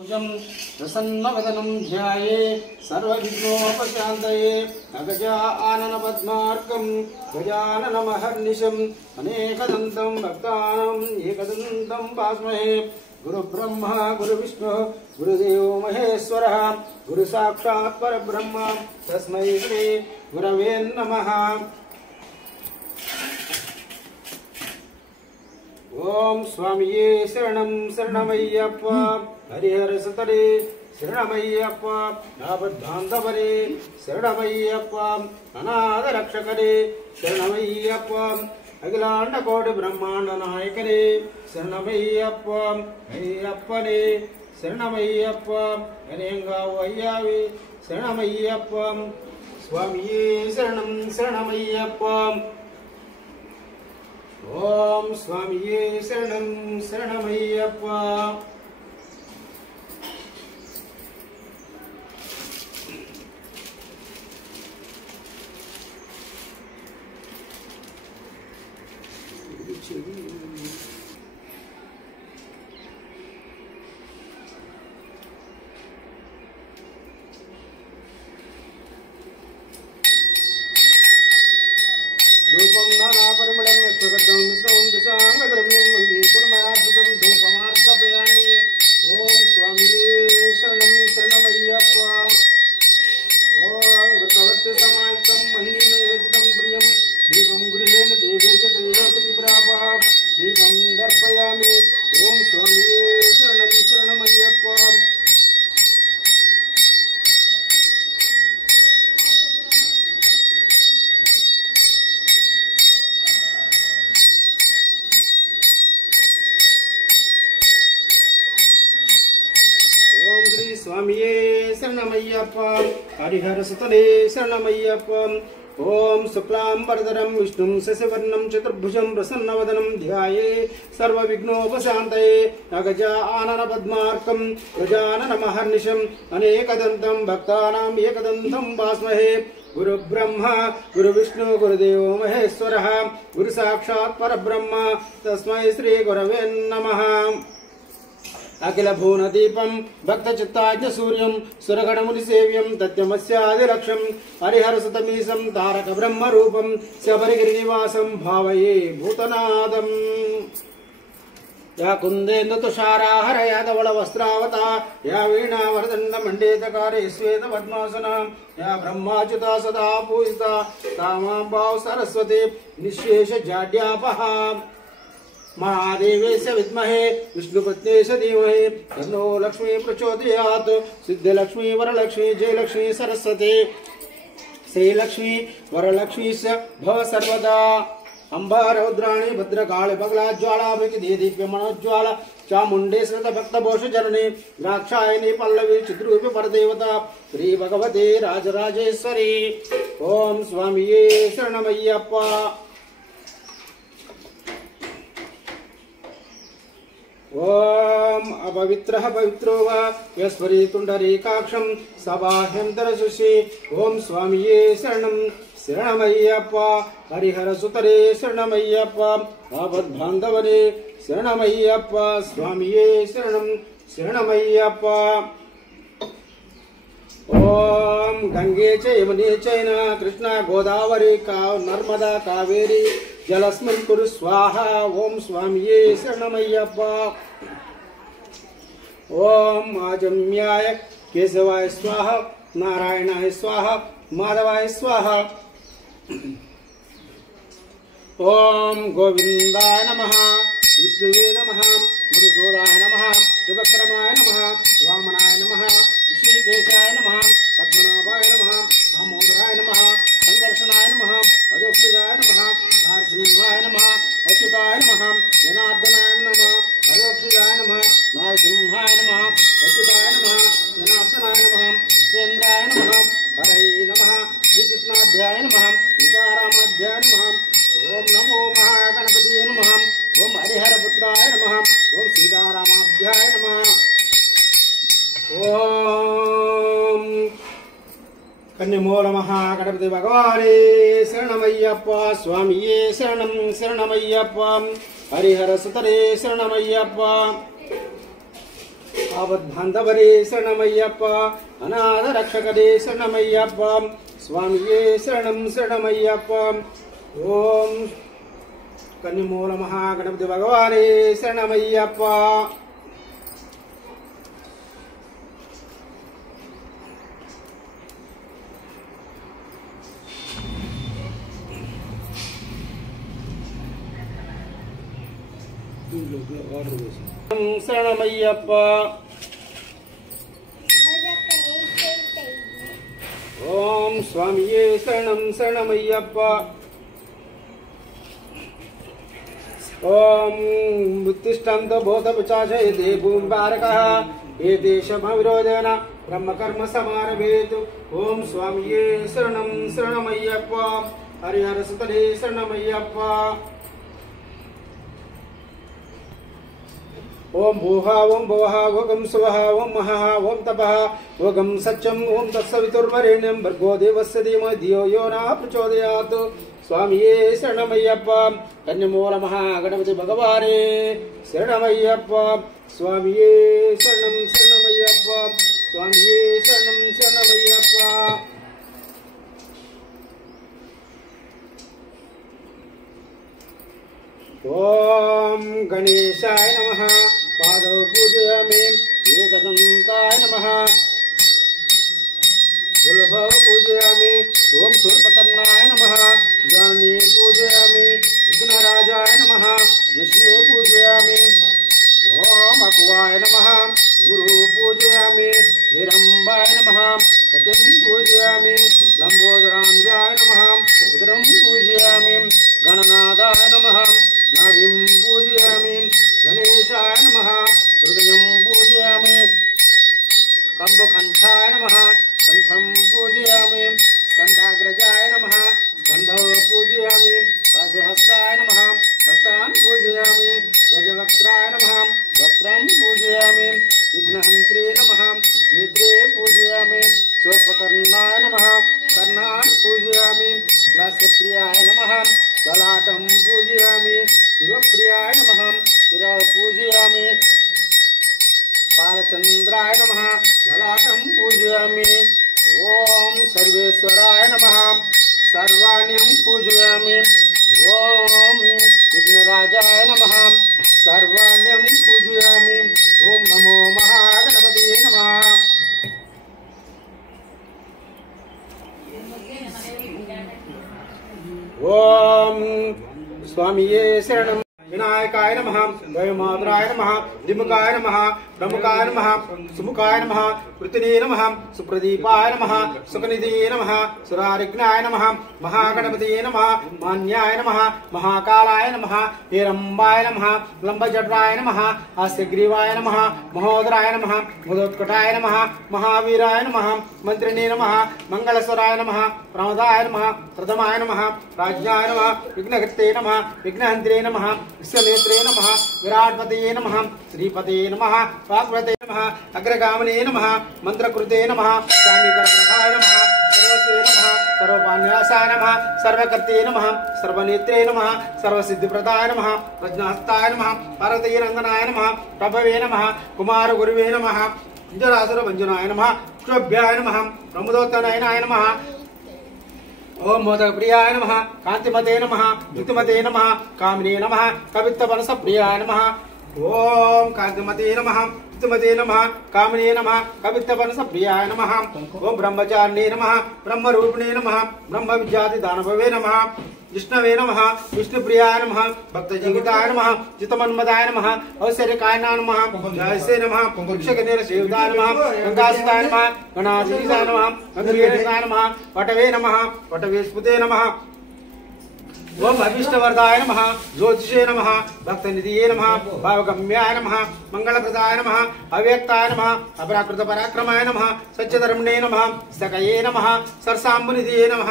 प्रसन्नवदनं ध्याये सर्वविघ्नोपशान्तये अगजा आननपद्मार्कं गजाननमहर्निशम् अनेकदन्तं भक्तानां एकदन्तं भास्महे। गुरुब्रह्मा गुरुविष्णु गुरुदेवो महेश्वरः गुरुसाक्षात् परब्रह्म तस्मै श्री गुरवे नमः। ओम स्वामिये शरणं शरणमय्यप्पा हरिहर सुतरे शरणमय्यप्पा आपद्बान्धवरे शरणमय्यप्पा अनाथ रक्षकरे शरणमय्यप्पा अखिलांड कोटि ब्रह्मांड नायकरे शरणमय्यप्पा अय्यप्पने शरणमय्यप्पा अनेंगावु अय्यावे शरणमय्यप्पा स्वामिये शरणं शरणमय्यप्पा। ओम स्वामिये शरणं शरणमय्यप्पा। रूपं नाना परिमलं नक्षत्रं विष्णुं दिशांगद्रव्यं मङ्गीकुर्मयाद्भुतं धूपमार्गपयामि। ओम स्वामिये शरणं शरणमय्यप्पा। ओम घृतवर्ति समायुक्तं महीन योजितं प्रियं दीपं गृहेण देवेश तैलोक्यविप्रापः दीपं दर्पयामि। ओम स्वामिये शरणं शरणमय्यप्पा। ओम श्री स्वामिये शरणमय्यप्पा हरिहर सुतले शरणमय्यप्पा। ओम शुक्लांबरधरं विष्णुं शशिवर्णं चतुर्भुजं प्रसन्नवदनं ध्याये सर्वविघ्नोपशान्तये अगजा आननपद्मार्कं गजाननमहर्निशम् अनेकदन्तं भक्तानां एकदन्तं भास्महे। गुरुब्रह्मा गुरुविष्णु गुरुदेवो महेश्वरः गुरुसाक्षात् परब्रह्म तस्मै श्री गुरवे नमः। अखिल भुवन दीपं भक्त चित्ताज्ञ सूर्यं सुरगणमुनि सेव्यं तत्यमस्यादिलक्ष्यं हरिहर सुतमीशं तारक ब्रह्म रूपं शबरिगिरिनिवासं भावये भूतनादम्। या कुंदेन्दु तुषारा हरया धवल वस्त्रावता या वीणा वरदंड मंडेतकारे श्वेत पद्मासना या ब्रह्माच्युता सदा पूजिता तामाम्बाव सरस्वती निःशेष जाड्यापहा। महादेवेश विद्महे विष्णुपत्नेश धीमहि तन्नो लक्ष्मी प्रचोदयात्। सिद्धलक्ष्मी वरलक्ष्मी जयलक्ष्मी सरस्वती श्रीलक्ष्मी वरलक्ष्मी च भव सर्वदा। अंबा रौद्राणी भद्रकाली बगला ज्वाला दीप्य मनोज्वाला चामुंडेश्वर भक्त भोष जननी द्राक्षायणी पल्लवी चिद्रूपी परदेवता श्री भगवती राजराजेश्वरी। ओम स्वामिये शरणमय्यप्पा। ओम अपवित्रः पवित्रो वा यस्वरी तुंडरीकाक्षं सबाह्यन्तरशुषि। ओम स्वामिये शरणं शरणमय्यप्पा हरिहर सुतरे शरणमय्यप्पा आपद्बान्धवने शरणमय्यप्पा। स्वामिये शरणं शरणमय्यप्पा। ओम गंगे च यमुने चैन कृष्णा गोदावरी नर्मदा कावेरी जलस्मिन् कुरु स्वाहा। ओम स्वामिये शरणमय्यप्पा। ओम आजम्याय केशवाय स्वाहा नारायणाय स्वाहा माधवाय स्वाहा। ओम गोविंदाय नमः विष्णुवे नमः मधुसूदाय नमः त्रिविक्रमाय नमः वामनाय नमः ऋषिकेशाय नमः पद्मनाभाय नमः दामोदराय नमः संकर्षणाय नमः अधोक्षजाय नमः नरसिंहाय नमः अच्युताय नमः जनार्दनाय नमः अधोक्षजाय नमः नरसिंहाय नमः अच्युताय नमः जनार्दनाय नमः जितेन्द्राय नमः हरये नमः श्रीकृष्णाभ्याय नमः सीतारामाभ्याय नमः। ओम नमो महागणपतिये नमः। ओम हरिहरपुत्राय नमः। ओम सीतारामाभ्याय नमः। ओम कन्यमूल महागणपति भगवाने शरणमय्यप्पा। स्वामिये शरणं शरणमय्यप्पा हरिहर सुतरे शरणमय्यप्पा। ఆపద్బాంధవరే శరణమయ్యప్ప అనాథ రక్షకరే శరణమయ్యప్ప స్వామియే శరణం శరణమయ్యప్ప ఓం కన్నిమూల మహాగణపతి భగవానే శరణమయ్యప్ప శరణమయ్యప్ప ఓం స్వామియే శరణం శరణమయ్యప్ప ఓం ఉత్తిష్టంత బోధపుచాచయతే భూంబారకః ఏతేషమవిరోధేన బ్రహ్మకర్మ సమారభేతు ఓం స్వామియే శరణం శరణమయ్యప్ప హరిహర సుతలే శరణమయ్యప్ప ఓం భూహ ఓం భువః ఓం స్వః ఓం మహః ఓం తపః ఓం సత్యం ఓం తత్సవితుర్వరేణ్యం భర్గో దేవస్య ధీమహి ధియో యో నః ప్రచోదయాత్ స్వామియే శరణమయ్యప్ప కన్యమూల మహాగణపతి భగవానే శరణమయ్యప్ప స్వామియే శరణం శరణమయ్యప్ప స్వామియే శరణం శరణమయ్యప్ప ఓం గణేశాయ నమః పాదౌ పూజయామి ఏకదంతాయ నమః పులహ పూజయామి ఓం శూర్పకర్ణాయ నమః జానీ పూజయామి విఘ్నరాజాయ నమః విష్ణు పూజయామి ఓం అకువాయ నమః గురు పూజయామి హిరంబాయ నమః కటిం పూజయామి లంబోదరాంజాయ నమః ఉదరం పూజయామి గణనాథాయ నమః నాభిం పూజయామి గణేశాయ నమః హృదయం పూజయామి కంబకంఠాయ నమః కంఠం పూజయామి స్కంధాగ్రజాయ నమః స్కంధౌ పూజయామి పాశహస్తాయ నమః హస్తాన్ పూజయామి గజవక్త్రాయ నమః వక్త్రం పూజయామి విఘ్నహంత్రే నమః నేత్రే పూజయామి శూర్పకర్ణాయ నమః కర్ణాన్ పూజయామి లాస్యప్రియాయ నమః లలాటం పూజయామి శివప్రియాయ నమః శిర పూజయామి పాలచంద్రాయ నమః లలాటం పూజయామి ఓం సర్వేశ్వరాయ నమః సర్వాణ్యం పూజయామి ఓం విఘ్నరాజాయ నమః సర్వాణ్యం పూజయామి ఓం నమో మహాగణపతే నమః ఓం స్వామియే శరణం వినాయకాయ నమః దైవమాత్రాయ నమః దిముఖాయ నమః ప్రముఖాయ నమః సుముఖాయ నమః కృతినే నమః సుప్రదీపాయ నమః సుఖనిధియే నమః సురారిఘ్నాయ నమః మహాగణపతియే నమః మాన్యాయ నమః మహాకాలాయ నమః హేరంబాయ నమః లంబజడ్రాయ నమః హాస్యగ్రీవాయ నమః మహోదరాయ నమః ముదోత్కటాయ నమః మహావీరాయ నమః మంత్రిణే నమః మంగళస్వరాయ నమః ప్రమదాయ నమః ప్రథమాయ నమః రాజ్యాయ నమః విఘ్నకర్తే నమః విఘ్నహంత్రే నమః విశ్వనేత్రే నమః విరాట్పతయే నమః శ్రీపతే నమః వాగ్వతే నమః అగ్రగామినే నమః మంత్రకృతే నమః శామీకరప్రభాయ నమః సర్వస్వే నమః సర్వపాన్యాసాయ నమః సర్వకర్తే నమః సర్వనేత్రే నమః సర్వసిద్ధిప్రదాయ నమః ప్రజ్ఞాస్తాయ నమః పార్వతీ నందనాయ నమః ప్రభవే నమః కుమార గురువే నమః అంజనాసుర భంజనాయ నమః క్షోభ్యాయ నమః ప్రముదోత్తనాయనాయ నమః ఓం మోదక ప్రియాయ నమః కాంతిమతే నమః యుక్తిమతే నమః కామినే నమః కవిత్వవనస ప్రియాయ నమః ఓం కాంతిమతే నమః యుక్తిమతే నమః కామినే నమః కవిత్వవనస ప్రియాయ నమః ఓం బ్రహ్మచారిణే నమః బ్రహ్మరూపిణే నమః బ్రహ్మ విద్యాది దానవే నమః విష్ణవే నమః విష్ణుప్రియాయ నమః భక్తజీవితాయ నమః చిత్తమన్మదాయ నమః ఔశ్వర్యకాయ నమః జయసే నమః పురుషకనేర సేవితాయ నమః గంగాసుతాయ నమః గణాధీశాయ నమః గంధీరాయ నమః వటవే నమః వటవేస్పుతే నమః ఓం అభిష్టవర్ధాయ నమః జ్యోతిషే నమః భక్తనిధియే నమః భావగమ్యాయ నమః మంగళప్రదాయ నమః అవ్యక్తాయ నమః అపరాకృత పరాక్రమాయ నమః సత్యధర్మణే నమః సకయే నమః సర్సాంబునిధియే నమః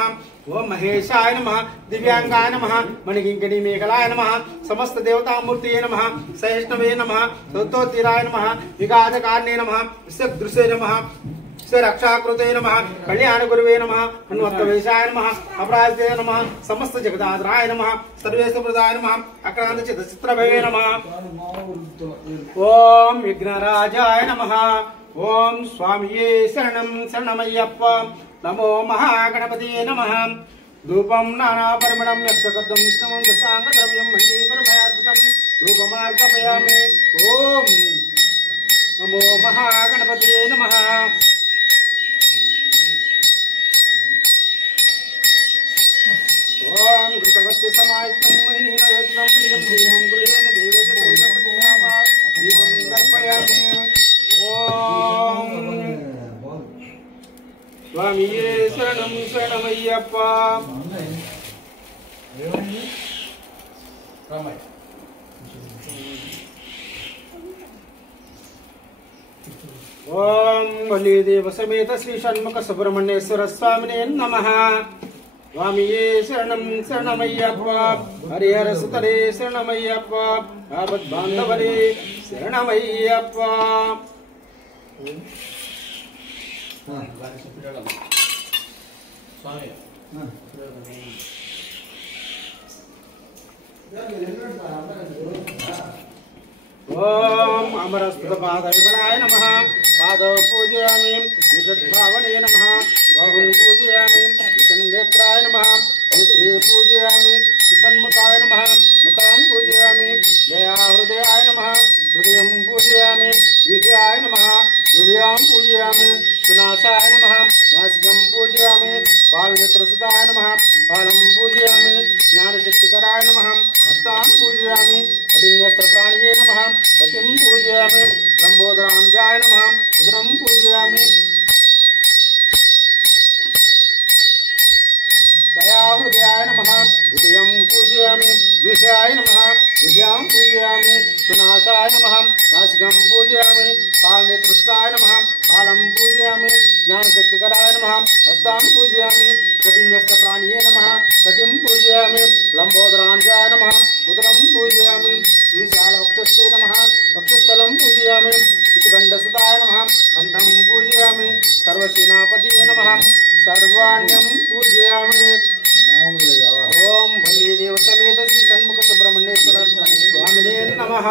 ఓం మహేశాయ నమః దివ్యాంగాయ నమః మణికింకిణీ మేఘలాయ నమః సమస్త దేవతామూర్తియే నమః సహిష్ణవే నమః సౌతోత్తీరాయ నమః విగాధకార్ణే నమః విశ్వదృశే నమః रक्षाकृते नमः कल्याण गुरुवे नमः हनुमत्तवेशाय नमः अपराजिते नमः समस्त जगदाधराय नमः सर्वेशप्रदाय नमः अक्रांत चित्रभवे नमः ओम विघ्नराजाय नमः ओम स्वामिये शरणं शरणमय्यप्प नमो महागणपतिये नमः धूपं नाना परिमलं यक्षकर्दं श्रमं दशांगद्रव्यं मण्डीकरमयार्पितं धूपमार्गपयामि ओम नमो महागणपतिये नमः ओम घृतवत्य समायुक्तं महीनयज्ञं प्रियं देवं गृहेण देवेश तैलपतिनामा दीपं दर्पयामि ओम स्वामिये शरणं शरणमय्यप्प ओम बलिदेव समेत श्री षण्मुख सुब्रह्मण्येश्वर स्वामिने नमः स्वामिये शरणं शरणमय्यप्प हरिहर सुतरे शरणमय्यप्प आपद्बान्धवरे शरणमय्यप्प ओम अमरस्तुतपादयुगणाय नमः पादौ पूजयामि विषद्भावने नमः बाहुं पूजयामि विषन्नेत्राय नमः नेत्रे पूजयामि विषन्मुखाय नमः मुखां पूजयामि दयाहृदयाय नमः हृदयं पूजयामि विद्याय नमः विद्यां पूजयामि सुनाशाय नमः नासिकं पूजयामि पालनेत्रसुताय नमः पालं पूजयामि ज्ञानशक्तिकराय नमः हस्तां पूजयामि कटिन्यस्त्रप्राणिये नमः कटिं पूजयामि लम्बोदरांजाय नमः उदरं पूजयामि दयाहृदयाय नमः हृदयं पूजयामि विषयाय नमः विद्यां पूजयामि सुनाशाय नमः नासिकं पूजयामि पालनेत्रसुताय नमः पालं पूजयामि ज्ञानशक्तिकराय नमः हस्तां पूजयामि कटिन्यस्त्रप्राणिये नमः कटिं पूजयामि लम्बोदरांजाय नमः उदरं पूजयामि विशालवक्षस्थे नमः वक्षस्थलं पूजयामि शितिखण्डसुताय नमः कण्ठं पूजयामि सर्वसेनापतिये नमः सर्वाण्यं पूजयामि ओम बलिदेव समेत श्री षण्मुख सुब्रह्मण्येश्वर स्वामिने नमः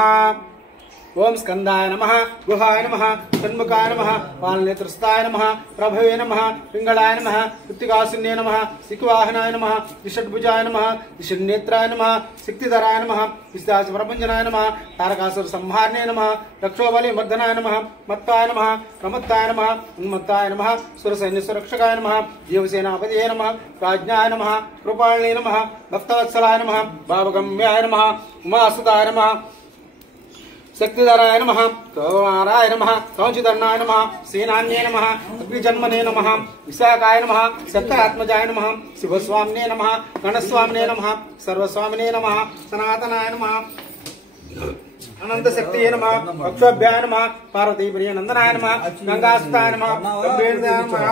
ओम स्कंदाय नमः गुहाय नमः षण्मुखाय नमः पालनेत्रस्ताय नमः प्रभवे नमः पिंगलाय नमः कृत्तिकासुन्ये नमः सिक्वाहनाय नमः विषड्भुजाय नमः विषन्नेत्राय नमः शक्तिधराय नमः विस्ताचप्रपञ्चनाय नमः तारकासुर संहारणे नमः रक्षोबलिमर्दनाय नमः मत्ताय नमः प्रमत्ताय नमः उन्मत्ताय नमः सुरसैन्य सुरक्षकाय नमः जीवसेनापतये नमः प्राज्ञाय नमः कृपाळने नमः भक्तवत्सलाय नमः भावगम्याय नमः उमासुताय नमः शक्तिधराय नमः कौमाराय नमः कौचिधरणाय नमः सेनान्ये नमः अग्निजन्मने नमः विशाखाय नमः सत्यात्मजाय नमः शिवस्वामिने नमः गणस्वामिने नमः सर्वस्वामिने नमः सनातनाय नमः अनंत शक्तिये नमः अक्षोभ्याय नमः पार्वतीप्रिय नंदनाय नमः गंगासुताय नमः गंभीरदाय नमः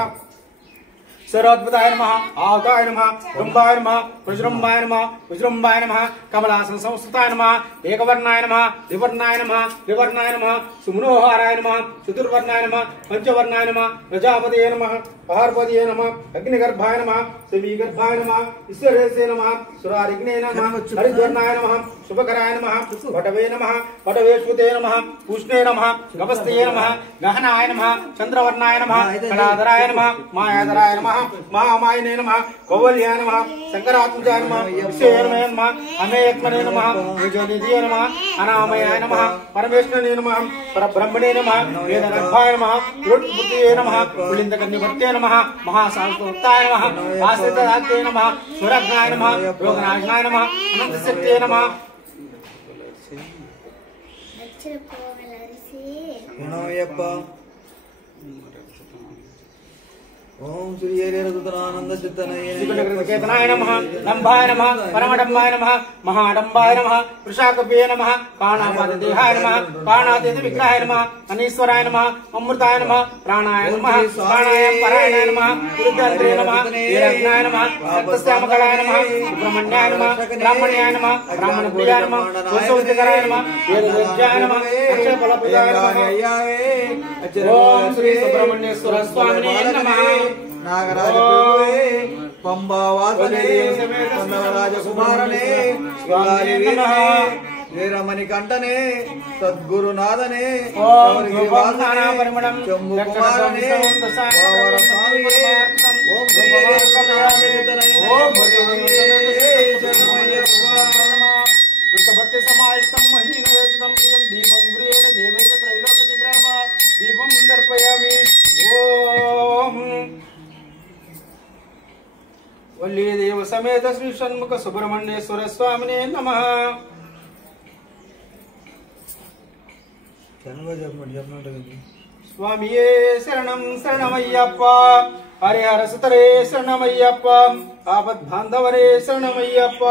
सर्वोद्भुताय नमः आवताय नमः ब्रह्माय नमः वज्रम्बाय नमः वज्रम्बाय नमः कमलासन संस्कृताय नमः एकवर्णाय नमः द्विवर्णाय नमः त्रिवर्णाय नमः सुमनोहाराय नमः चतुर्वर्णाय नमः पंचवर्णाय नमः प्रजापतये नमः पार्वतीये नमः अग्निगर्भाय नमः समीगर्भाय नमः ईश्वरेशे नमः सुरारिग्ने नमः हरिद्वर्णाय नमः शुभकराय नमः पटवे नमः पटवेश्वते नमः पूष्णे नमः गपस्तये नमः गहनाय नमः चंद्रवर्णाय नमः कलाधराय नमः मायाधराय नमः महामायने नमः कौवल्याय नमः शंकरात्मजाय नमः विषयर्मये नमः अमेयत्मने नमः निजनिधिये नमः अनामयाय नमः परमेश्वरने नमः परब्रह्मणे नमः वेदगर्भाय नमः विरुट्टबुद्धये नमः पुलिन्दकन्निभर्त्ये नमः महासांस्कृताय नमः आश्रितदात्ये नमः स्वरज्ञाय नमः योगनाशनाय नमः अनन्तशक्तिये नमः ఓం శ్రీ హరిహరసుతనానంద శ్రీకృష్ణకేతనాయ నమః లంబాయ నమః పరమడంబాయ నమః మహాడంబాయ నమః వృషాకపే నమః పాణాపాదదేహాయ నమః పాణాతీత విగ్రహాయ నమః అనీశ్వరాయ నమః అమృతాయ నమః ప్రాణాయ నమః ప్రాణాయామ పరాయణాయ నమః రుద్రాయ నమః వీరజ్ఞాయ నమః సప్తశ్యామకళాయ నమః సుబ్రహ్మణ్యాయ నమః బ్రాహ్మణ్యాయ నమః బ్రాహ్మణ ప్రియాయ నమః వసోద్ధికరాయ నమః వేదవిద్యాయ నమః అక్షయఫలప్రదాయ నమః ఓం శ్రీ సుబ్రహ్మణ్యేశ్వర స్వామినే నమః నాగరాజ పంబావాసనే రాజకుమారనే వీరమణి కంఠనే సద్గురునాథనే శంభు కుమారనే వృత్తభక్తి సమాయుక్తం మహీనవేచితం ప్రియం దీపం గృహేణ దేవేన త్రైలోక్య బ్రహ్మ దీపం దర్పయామి. ఓం వల్లీదేవ సమేత శ్రీ షణ్ముఖ సుబ్రహ్మణ్యేశ్వర స్వామినే నమః. స్వామియే శరణం శరణమయ్యప్ప, హరిహర సుతరే శరణమయ్యప్ప, ఆపద్బాంధవరే శరణమయ్యప్ప.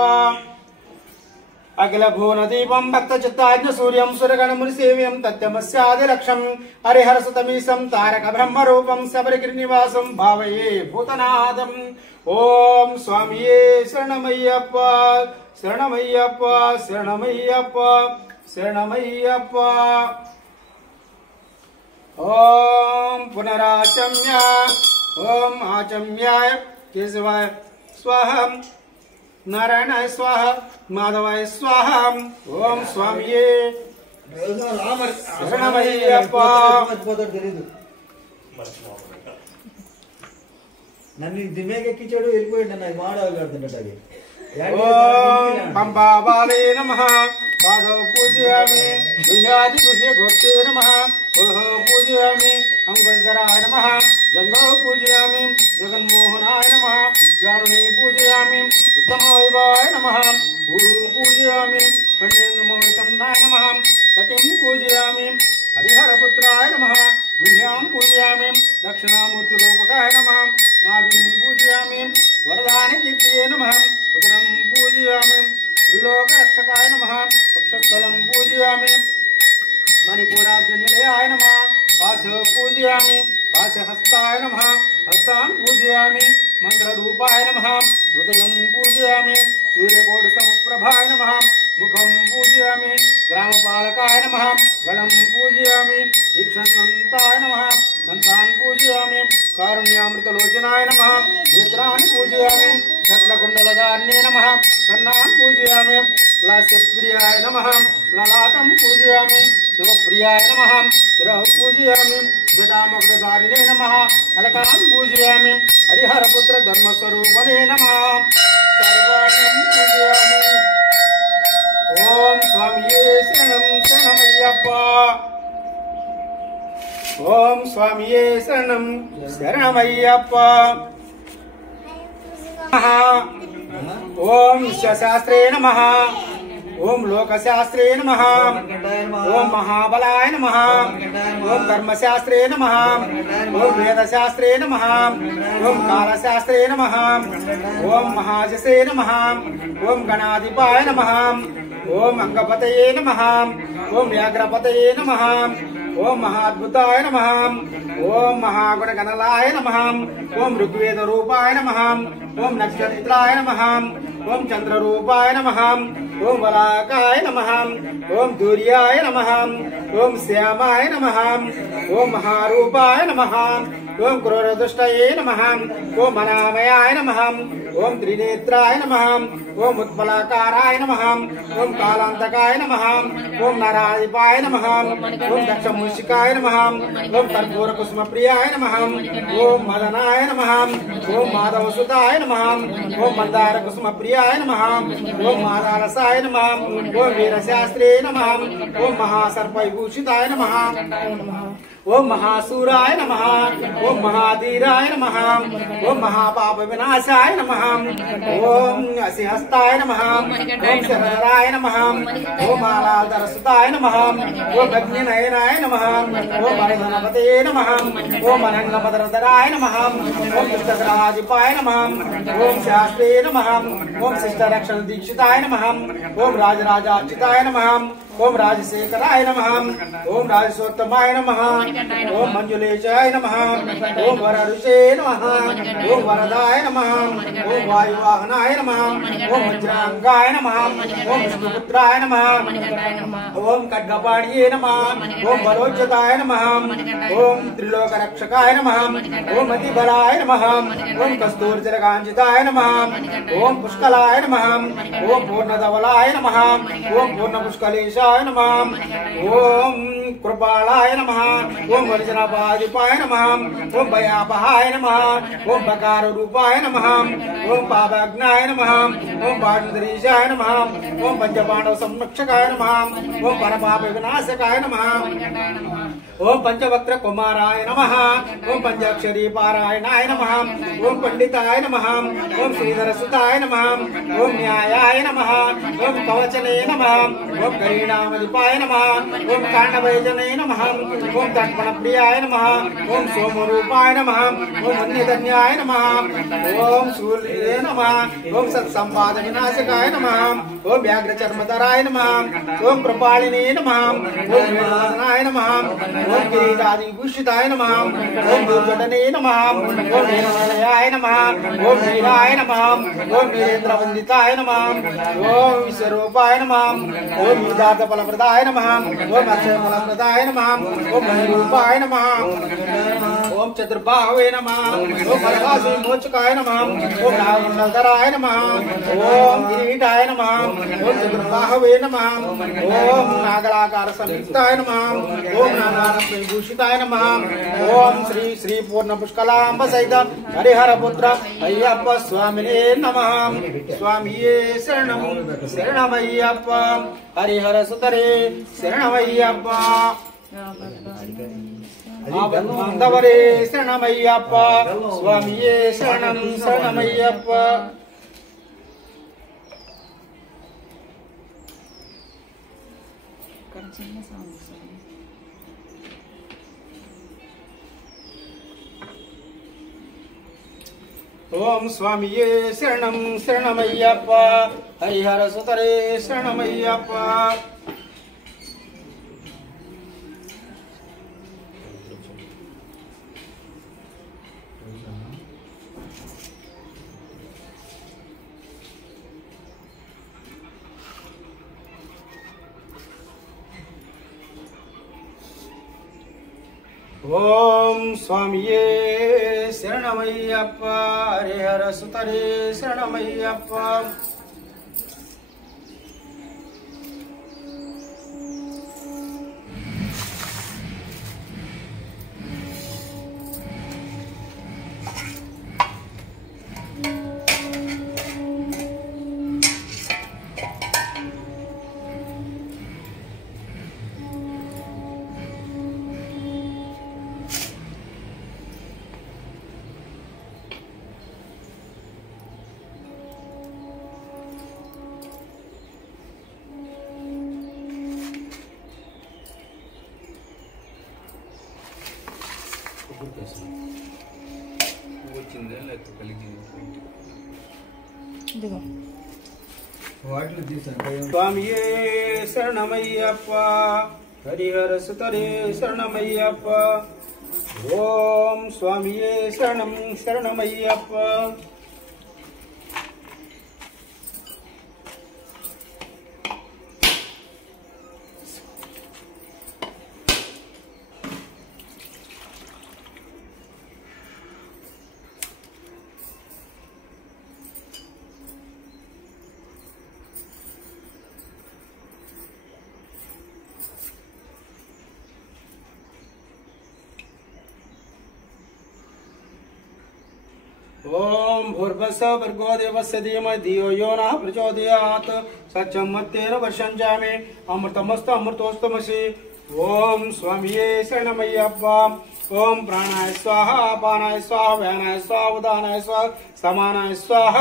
అఖిల భువన దీపం భక్త చిత్తాజ్ఞ సూర్యం సురగణముని సేవ్యం తత్యమస్యాదిలక్షం హరిహర సుతమీశం తారక బ్రహ్మ రూపం శబరిగిరి నివాసం భావయే భూతనాథం. ఓం స్వామియే శరణమయ్యప్ప శరణమయ్యప్ప శరణమయ్యప్ప శరణమయ్యప్ప. ఓం పునరాచమ్య ఓం ఆచమ్యాయ కేశవాయ స్వాహ నారాయణాయ స్వాహ మాధవాయ స్వాహ. ఓం స్వామియే శరణమయ్యప్ప. నన్ను దిమ్మేకెక్కించాడు వెళ్ళిపోయింది నాకు మాడగలుగుతుండట అది. ఓం పంబాబాలే నమః పాదౌ పూజయామి గుహ్యాది గుహ్య గోప్తే నమః పురుహో పూజయామి అంకుశధరాయ నమః జంగౌ పూజయామి జగన్మోహనాయ నమః జానునే పూజయామి ఉత్తమ వైభవాయ నమః గురు పూజయామి ఖండేందుమోహితంనాయ నమః కటిం పూజయామి హరిహరపుత్రాయ నమః గుహ్యాం పూజయామి దక్షిణామూర్తి రూపకాయ నమః నాభిం పూజయామి వరదాన కీర్తియే నమః ఉదరం పూజయామి త్రిలోక రక్షకాయ నమః వక్షస్థలం పూజయామి మణిపూరాబ్జ నిలయాయ నమః పాశో పూజయామి పాశహస్తాయ నమః హస్తాన్ పూజయామి మంత్రరూపాయ నమః హృదయం పూజయామి సూర్యకోటి సమప్రభాయ నమః ముఖం పూజయామి గ్రామపాలకాయ నమః గణం పూజయామి దీక్షన్నంతాయ నమః దంతాన్ పూజయామి కారుణ్యామృతలోచనాయ నమః నేత్రాన్ని పూజయామి రత్నకుండలధారిణే నమః సన్నాన్ పూజయామి లాస్యప్రియాయ నమః లలాటం పూజయామి శివప్రియాయ నమః శిరః పూజయామి జటామకుటధారిణే నమః అలకాన్ పూజయామి హరిహరపుత్ర ధర్మస్వరూపణే నమః సర్వాణ్యం పూజయామి. ఓం స్వామియే శరణం శరణమయ్యప్ప. ఓం స్వామియే శరణం శరణమయ్యప్ప. ఓం విశ్వశాస్త్రే నమః ఓం లోకశాస్త్రే నమః ఓం మహాబలాయ నమః ఓం ధర్మశాస్త్రే నమః ఓం వేదశాస్త్రే నమః ఓం కాలశాస్త్రే నమః ఓం మహాజసే నమః ఓం గణాధిపాయ నమః ఓం అంగపతయే నమః ఓం వ్యాఘ్రపతయే నమః ఓం మహాద్భుతాయ నమః ఓం మహాగుణగణలాయ నమః ఓం ఋగ్వేద రూపాయ నమః ఓం నక్షత్రాయ నమః ఓం చంద్రరూపాయ నమః ఓం వరాకాయ నమః ఓం దూర్యాయ నమః ఓం శ్యామాయ నమః ఓం మహారూపాయ నమః ఓం క్రూరదుష్టయే నమః ఓం అనామయాయ నమః ఓం త్రినేత్రాయ నమః ఓం ఉత్పలాకారాయ నమః ఓం కాలాంతకాయ నమః ఓం నరాధిపాయ నమః ఓం దక్షమూషికాయ నమః ఓం కర్పూర కుసుమ ప్రియాయ నమః ఓం మదనాయ నమః ఓం మాధవసుతాయ నమః ఓం మందార కుసుమ ప్రియాయ నమః ఓం మాదారసాయ నమః ఓం వీరశాస్త్రే నమః ఓం మహాసర్పవిభూషితాయ నమః ఓం మహాసూరాయ నమః ఓం మహాధీరాయ నమః ఓం మహాపాప వినాశాయ నమః ఓం అసిహస్తాయ నమః ఓం శరధరాయ నమః ఓం మాలాధరసుతాయ నమః ఓం అగ్నినయనాయ నమః ఓం వరగణపతే నమః ఓం అనంగమదరధరాయ నమః ఓం దుష్టగ్రహాధిపాయ నమః ఓం శాస్త్రే నమః ఓం శిష్టరక్షణ దీక్షితాయ నమః ఓం రాజరాజార్చితాయ నమః ఓం రాజశేఖరాయ నమః ఓం రాజసోత్తమాయ నమః ఓం మంజులేశాయ నమః ఓం వరరుషే నమః ఓం వరదాయ నమః ఓం వాయువాహనాయ నమః ఓం వజ్రాంగాయ నమః ఓం విష్ణుపుత్రాయ నమః ఓం ఖడ్గపాణియే నమః ఓం బలోజ్జతాయ నమః ఓం త్రిలోకరక్షకాయ నమః ఓం అతిబలాయ నమః ఓం కస్తూర్జరకాంచితాయ నమః ఓం పుష్కలాయ నమః ఓం పూర్ణధవలాయ నమః ఓం పూర్ణపుష్కలేశాయ నమః ఓం కృపాళాయ నమః ఓం వరిజనపాధిపాయ నమః ఓం భయాపహాయ నమః ఓం బకార రూపాయ నమః ఓం పాపజ్ఞాయ నమః ఓం పాండరీశాయ నమః ఓం పంచపాండవ సంరక్షకాయ నమః ఓం పరపాప వినాశకాయ నమః ఓం పంచవక్ర కుమారాయ నమః ఓం పంచాక్షరీ పారాయణాయ నమః ఓం పండితాయ నమః ఓం శ్రీధరసుతాయ నమః ఓం న్యాయాయ నమః ఓం కవచనే నమః ఓం గరీణామధిపాయ నమః ఓం కాండవైజనే నమః ఓం తర్పణ ప్రియాయ నమః ఓం సోమరూపాయ నమః ఓం అన్యధన్యాయ నమః ఓం సూర్యే నమః ఓం సత్సంపాద వినాశకాయ నమః ఓం వ్యాఘ్రచర్మధరాయ నమః ఓం కృపాళినే నమః ఓం వేణునాయ నమః ఓం కిరీటాదిభూషితాయ నమః ఓం దుర్జటనే నమః ఓం వీరవలయాయ నమః ఓం వీరాయ నమః ఓం వీరేంద్రవందితాయ నమః ఓం విశ్వరూపాయ నమః ఓం విధార్థ ఫలప్రదాయ నమః ఓం అక్షయ ఫలప్రదాయ నమః ఓం మహిరూపాయ నమః ఓం చతుర్బాహవే నమః ఓం ఫలవాసి మోచకాయ నమః ఓం నాగమండలధరాయ నమః ఓం కిరీటాయ నమః ఓం చతుర్బాహవే నమః ఓం నాగలాకార సంయుక్తాయ నమః ఓం నాగారభూషితాయ నమః ఓం శ్రీ శ్రీ పూర్ణ పుష్కలాంబ సహిత హరిహర పుత్ర అయ్యప్ప స్వామినే నమః స్వామియే శరణం శరణమయ్యప్ప హరిహర సుతరే శరణమయ్యప్ప ఆపద్బాంధవరే శరణమయ్యప్ప స్వామియే శరణం శరణమయ్యప్ప ఓం స్వామియే శరణం శరణమయ్యప్ప హరిహర సుతరే శరణమయ్యప్ప ఓం స్వామియే శరణమయ్యప్ప హరిహర సుతరే శరణమయ్యప్ప స్వామియే శరణమయ్యప్ప హరిహర సుతరే శరణమయ్యప్ప ఓం స్వామియే శరణం శరణమయ్యప్ప ओम भूर्भुवस्सुः भर्गो देवस्य धीमहि धियो यो नः प्रचोदयात् सत्यं मत्तेन वर्षं जामे अमृतमस्तु अमृतोस्तमसि ఓం స్వామియే శరణమయ్యప్ప. ఓం ప్రాణాయ స్వాహ, అపానాయ స్వాహ, వ్యానాయ స్వాహ, ఉదానాయ స్వాహ, సమానాయ స్వాహ.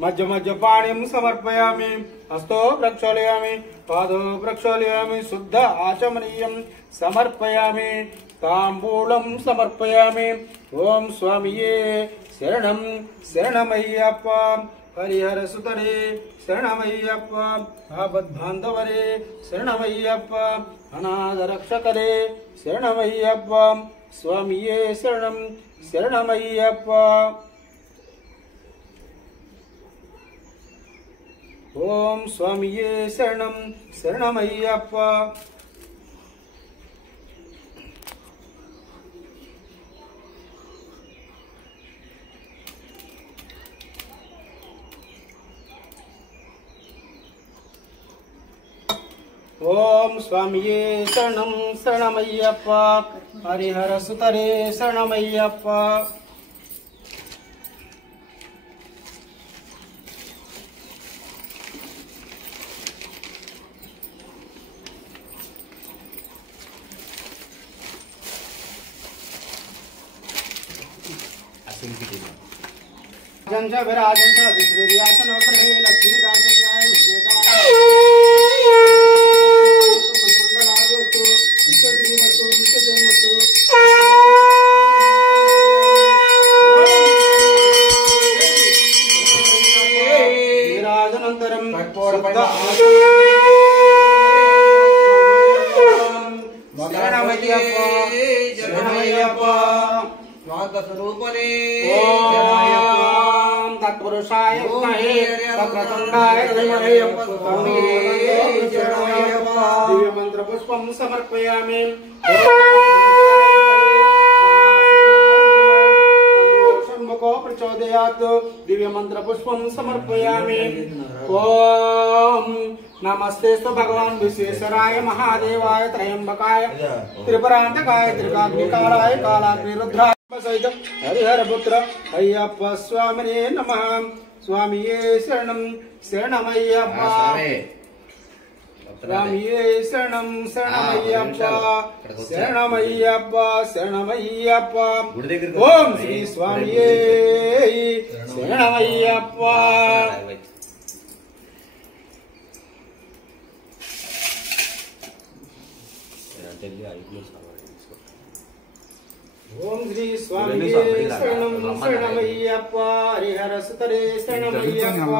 మధ్య మధ్య పాణిం సమర్పయామి. హస్తో ప్రక్షాళయామి, పాదో ప్రక్షాళయామి, శుద్ధ ఆచమనీయం సమర్పయామి, తాంబూలం సమర్పయామి. ఓం స్వామియే శరణం శరణమయ్యప్ప. హరిహర సుతరే శరణమయ్యప్ప. ఆపద్బాంధవరే శరణమయ్యప్ప. అనాథ రక్షకరే శరణమయ్యప్ప. స్వామియే శరణం శరణమయ్యప్ప. ఓం స్వామియే శరణం శరణమయ్యప్ప. ఓం స్వామియే శరణం శరణమయ్యప్ప. హరిహర సుతరే శరణమయ్యప్ప. జంచ విరాజంచ విశ్రీర్యాచన గ్రహే లక్ష్మీ రాజాయ విజయదాయ మంగళాగస్తు నిత్యజీవస్తు నిత్యజయమస్తు. విరాజనంతరం శరణమయ్యప్ప శరణమయ్యప్ప. ఓం తత్పురుషాయ విద్మహే వక్రతుండాయ ధీమహి దివ్య మంత్ర పుష్పం సమర్పయామి. షణ్ముఖో ప్రచోదయాత్. దివ్య మంత్ర పుష్పం సమర్పయామి. ఓం నమస్తేస్తు భగవాన్ విశ్వేశ్వరాయ మహాదేవాయ త్రయంబకాయ త్రిపురాంతకాయ త్రికాగ్నికాలాయ కాలాగ్నిరుద్రాయ సహితం హరిహర పుత్ర అయ్యప్ప స్వామినే నమః. స్వామియే శరణం శరణమయ్యప్ప. స్వామియే శరణం శరణమయ్యప్ప శరణమయ్యప్ప శరణమయ్యప్ప. ఓం శ్రీ స్వామియే శరణమయ్యప్ప. ఓం శ్రీ స్వామియే శరణం శరణమయ్యప్ప. హరిహర సుతరే శరణమయ్యప్ప.